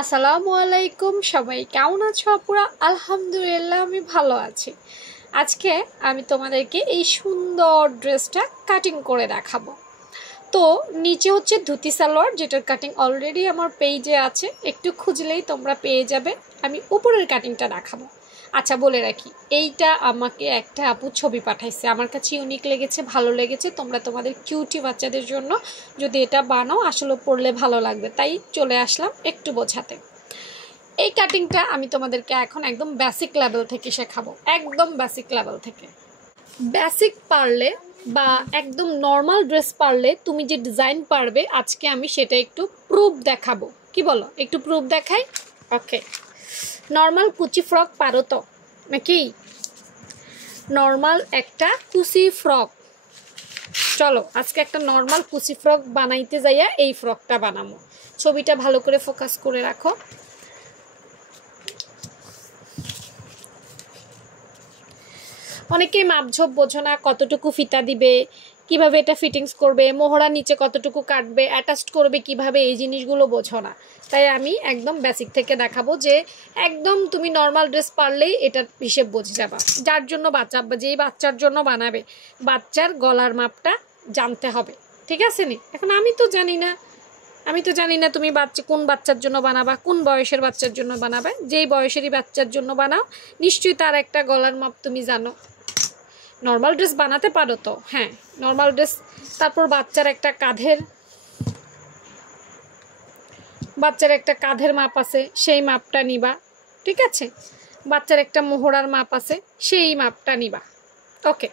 আসসালামু আলাইকুম, সবাই কেমন আছো আপুরা? আলহামদুলিল্লাহ আমি ভালো আছি। আজকে আমি তোমাদেরকে এই সুন্দর ড্রেসটা কাটিং করে দেখাবো। তো নিচে হচ্ছে ধুতি সালোয়ার, যেটার কাটিং অলরেডি আমার পেজে আছে, একটু খুঁজলেই তোমরা পেয়ে যাবে। আমি উপরের কাটিংটা দেখাবো। আচ্ছা বলে রাখি, এইটা আমাকে একটা আপু ছবি পাঠাইছে, আমার কাছে ইউনিক লেগেছে, ভালো লেগেছে। তোমরা তোমাদের কিউটি বাচ্চাদের জন্য যদি এটা বানাও, আসলে পরলে ভালো লাগবে, তাই চলে আসলাম একটু বোঝাতে। এই কাটিংটা আমি তোমাদেরকে এখন একদম বেসিক লেভেল থেকে শেখাবো, একদম বেসিক লেভেল থেকে। বেসিক পারলে বা একদম নর্মাল ড্রেস পারলে তুমি যে ডিজাইন পারবে, আজকে আমি সেটা একটু প্রুফ দেখাবো। কি বলো, একটু প্রুফ দেখাই? ওকে, নর্মাল কুচি ফ্রক পারো তো নাকি? নর্মাল একটা কুচি ফ্রক, চলো আজকে একটা নর্মাল কুচি ফ্রক বানাইতে যাইয়া এই ফ্রকটা বানাবো। ছবিটা ভালো করে ফোকাস করে রাখো। অনেকেই মাপঝোপ বোঝো না, কতটুকু ফিতা দিবে, কিভাবে এটা ফিটিংস করবে, মোহরা নিচে কতটুকু কাটবে, অ্যাটাচ করবে কিভাবে, এই জিনিসগুলো বোঝো না। তাই আমি একদম বেসিক থেকে দেখাবো যে একদম তুমি নর্মাল ড্রেস পারলেই এটার হিসেব বুঝে যাবা। যার জন্য যেই বাচ্চার জন্য বানাবে, বাচ্চার গলার মাপটা জানতে হবে, ঠিক আছে নি? এখন আমি তো জানি না তুমি কোন বাচ্চার জন্য বানাবা, কোন বয়সের বাচ্চার জন্য বানাবে। যেই বয়সেরই বাচ্চার জন্য বানাও, নিশ্চয়ই তার একটা গলার মাপ তুমি জানো। নর্মাল ড্রেস বানাতে পারো তো? হ্যাঁ, নর্মাল ড্রেস। তারপর বাচ্চার একটা কাঁধের মাপ আছে, সেই মাপটা নিবা, ঠিক আছে? বাচ্চার একটা মোহরার মাপ আছে, সেই মাপটা নিবা। ওকে,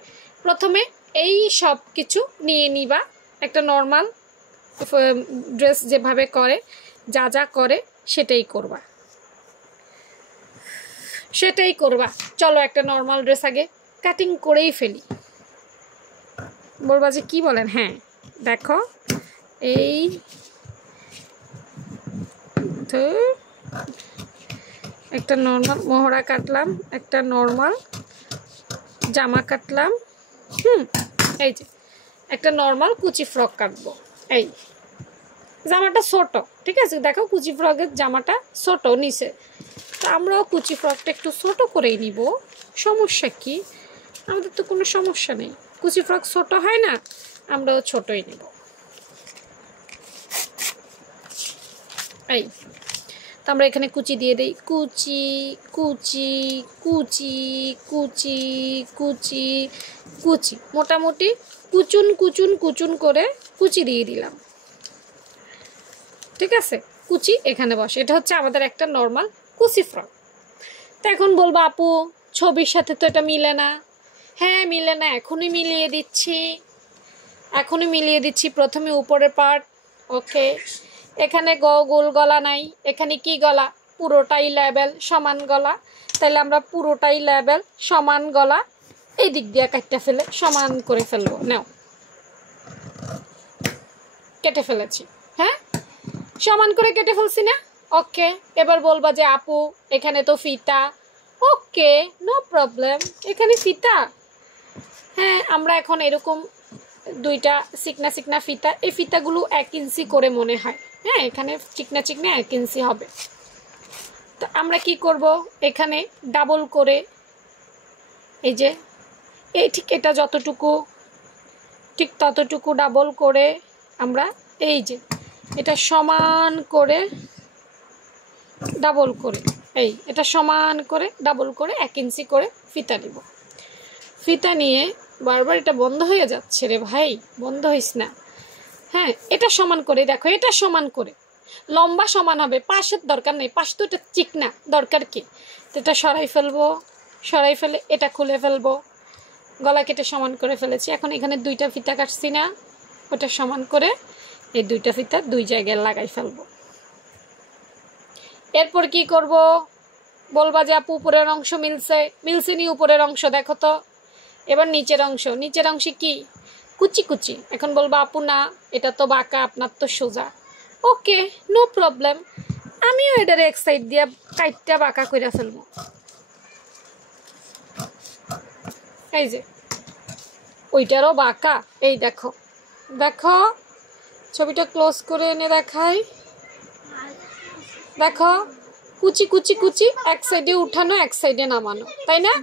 প্রথমে এই সব কিছু নিয়ে নিবা। একটা নর্মাল ড্রেস যেভাবে করে, যা যা করে সেটাই করবা। চলো একটা নর্মাল ড্রেস আগে কাটিং করেই ফেলি। বলবা যে কি বলেন? হ্যাঁ দেখো, এই একটা নর্মাল মোহরা কাটলাম, একটা নর্মাল জামা কাটলাম, এই যে একটা নর্মাল কুচি ফ্রক কাটবো। এই জামাটা ছোট, ঠিক আছে? দেখো কুচি ফ্রকের জামাটা ছোট নিচে, তো আমরাও কুচি ফ্রকটা একটু ছোট করেই নিব। সমস্যা কি? আমাদের তো কোনো সমস্যা নেই, কুচি ফ্রক ছোট হয় না, আমরাও ছোটই নেব। এই তো আমরা এখানে কুচি দিয়ে দিই, কুচি কুচি কুচি কুচি কুচি কুচি, মোটামুটি কুচুন কুচুন কুচুন করে কুচি দিয়ে দিলাম, ঠিক আছে? কুচি এখানে বসে, এটা হচ্ছে আমাদের একটা নর্মাল কুচি ফ্রক। তো এখন বলবো আপু ছবির সাথে তো এটা মিলে না। হ্যাঁ মিলে না, এখনই মিলিয়ে দিচ্ছি। প্রথমে উপরের পার্ট। ওকে, এখানে গোল গলা নাই, এখানে কি গলা? পুরোটাই লেবেল, সমান গলা। তাহলে আমরা পুরোটাই লেবেল, সমান গলা এই দিক দিয়ে কাটতে ফেলে সমান করে ফেলবো। নাও, কেটে ফেলেছি। হ্যাঁ, সমান করে কেটে ফেলছি না? ওকে, এবার বলবা যে আপু এখানে তো ফিতা। ওকে, নো প্রবলেম, এখানে ফিতা। হ্যাঁ, আমরা এখন এরকম দুইটা চিকনা ফিতা, এই ফিতাগুলো 1 ইঞ্চি করে মনে হয়। হ্যাঁ, এখানে চিকনা 1 ইঞ্চি হবে। তো আমরা কি করব, এখানে ডাবল করে, এই যে ঠিক এটা যতটুকু, ঠিক ততটুকু ডাবল করে আমরা এই যে এটা সমান করে ডাবল করে, এটা সমান করে ডাবল করে 1 ইঞ্চি করে ফিতা নিব। ফিতা নিয়ে বারবার এটা বন্ধ হয়ে যাচ্ছে রে ভাই, বন্ধ হইস না। হ্যাঁ, এটা সমান করে দেখো, এটা সমান করে লম্বা সমান হবে, পাশের দরকার নেই, পাশ তো এটা চিকনা, দরকার কি? তো এটা সরাই ফেলে এটা খুলে ফেলবো। গলা কেটে সমান করে ফেলেছি। এখন এখানে 2টা ফিতা কাটছি না, ওটা সমান করে এই 2টা ফিতা 2 জায়গায় লাগাই ফেলবো। এরপর কি করব, বলবা যে আপু উপরের অংশ মিলছে নি? উপরের অংশ দেখো তো। এবার নিচের অংশে কি? কুচি। এখন বলবা আপু না, এটা তো বাঁকা, আপনার তো সোজা। ওকে, নো প্রবলেম, আমিও এটার এক সাইড দিয়ে কাইটটা বাঁকা করে ফেলবো। এই যে ওইটারও বাঁকা, এই দেখো ছবিটা ক্লোজ করে এনে দেখাই। দেখো কুচি কুচি কুচি, এক সাইডে উঠানো এক সাইডে নামানো, তাই না?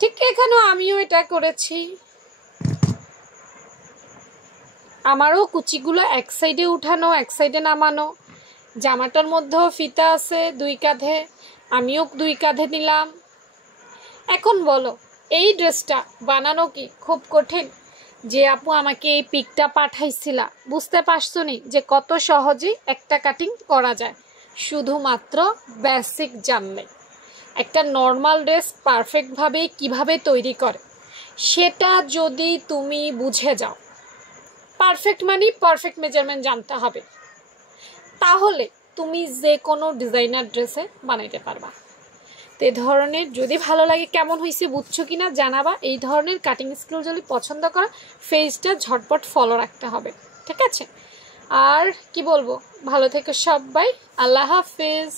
ঠিক এখানেও আমিও এটা করেছি, আমারও কুচিগুলো এক সাইডে উঠানো এক সাইডে নামানো। জামাটার মধ্যেও ফিতা আছে 2 কাঁধে, আমিও 2 কাঁধে নিলাম। এখন বলো এই ড্রেসটা বানানো কি খুব কঠিন? যে আপু আমাকে এই পিকটা পাঠাইছিলা, বুঝতে পারছো নি যে কত সহজেই একটা কাটিং করা যায় শুধুমাত্র বেসিক জানলে। একটা নর্মাল ড্রেস পারফেক্টভাবে কিভাবে তৈরি করে সেটা যদি তুমি বুঝে যাও, পারফেক্ট মানে পারফেক্ট মেজারমেন্ট জানতে হবে, তাহলে তুমি যে কোনো ডিজাইনার ড্রেসে বানাইতে পারবা। তো এই ধরনের যদি ভালো লাগে, কেমন হয়েছে বুঝছো কিনা জানাবা। এই ধরনের কাটিং স্কিল যদি পছন্দ করো পেজটা ঝটপট ফলো রাখতে হবে, ঠিক আছে? আর কি বলবো, ভালো থেকো সবাই, আল্লাহ হাফেজ।